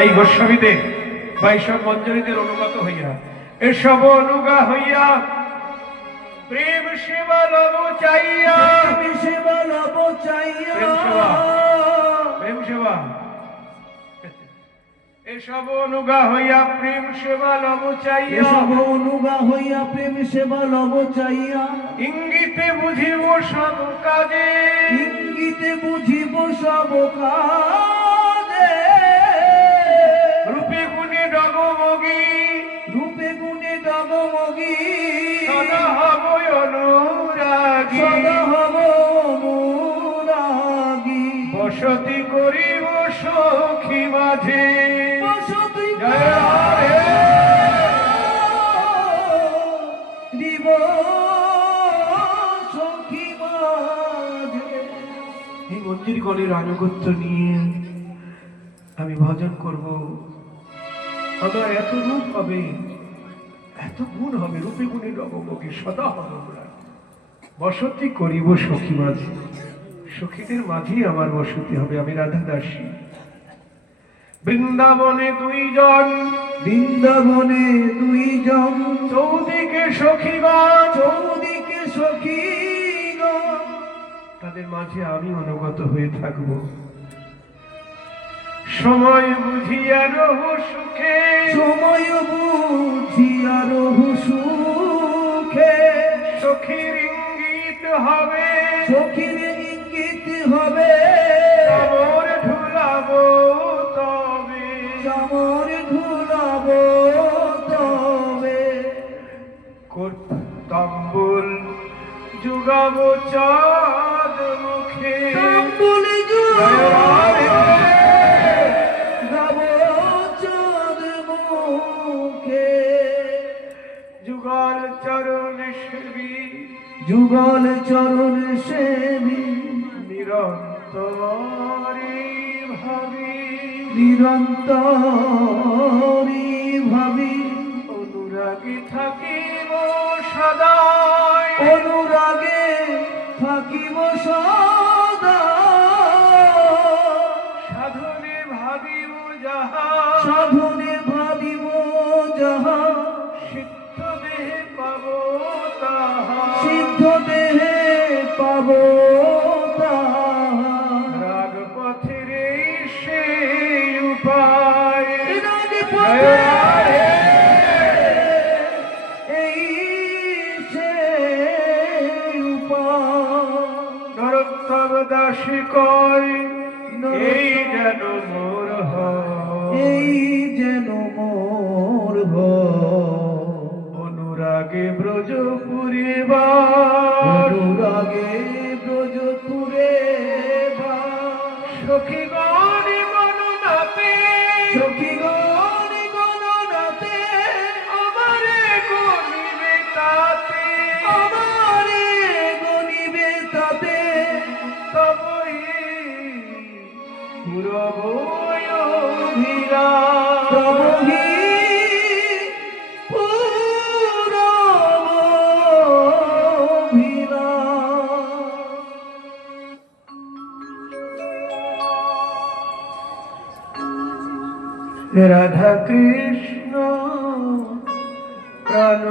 এই গোস্বামীদের বা এইসব মঞ্জরীদের অনুগত হইয়া, এসব অনুগা হইয়া প্রেম সেবা লব চাইয়া, প্রেম সেবা লব চাইয়া, প্রেম সেবা এসব অনুগা হইয়া প্রেম সেবা লব চাইয়া, এসব অনুগা হইয়া প্রেম সেবা লব চাইয়া, ইঙ্গিতে বুঝিব সব কাজে, ইঙ্গিতে বুঝিব সব কাজে, রূপে গুণে ডগমগি, রূপে গুণে ডগমগি, সদা হব অনুরাগী, সদা হব অনুরাগী, বসতি করিব সখী মাঝে, বসতি দিব সখী মাঝে। এই মন্দিরগণের আনুগত্য নিয়ে আমি ভজন করব। আমার এত রূপ হবে, এত গুণ হবে, রূপে গুণে ডগমগি, সদা হব অনুরাগী, বসতি করিব সখী মাঝে। সখীদের মাঝেই আমার বসতি হবে, আমি রাধা দাসী। বৃন্দাবনে দুইজন, বৃন্দাবনে দুইজন, চৌদিকে সখীগণ, চৌদিকে সখীগণ, তাদের মাঝে আমি অনুগত হয়ে থাকব। সময় বুঝিয়া রহু সুখে, সময় বুঝিয়া রহু সুখে, সখীর ইঙ্গিত হবে, সখীর ইঙ্গিত হবে, চামর ঢুলাবো তবে, চামর ঢুলাবো তবে, তাম্বুল যুগাবো চাঁদ মুখে, তাম্বুল যুগাবো চাঁদ মুখে, যুগল চরণ সেবী, যুগল চরণ সেবী, নিরন্তরে ভাবি, নিরন্তরি ভাবি, অনুরাগী থাকিব সদাই, অনুরাগে থাকিব সদা, সাধনে ভাবিব যাহা, সাধনে ভাবিব যাহা, সিদ্ধ দেহে পাব তাহা, সিদ্ধ দেহে পাব তাহা, রাগ পথের এই সেই উপায়, রাগ পথের এই সেই উপায়। নরোত্তম দাসী কয় এই যেন মোর হয়, এই যেন মোর হয়, অনুরাগে ব্রজপুরে বার, অনুরাগে ব্রজপুরে বাস, সখীগণ গণনাতে, সখীগণ গণনাতে, আমারে গণিবে তাতে, আমারে গণিবে তাতে, তবই পুরব অভিলাষ, তবহি পুরব অভিলাষ। রাধা কৃষ্ণ প্রাণ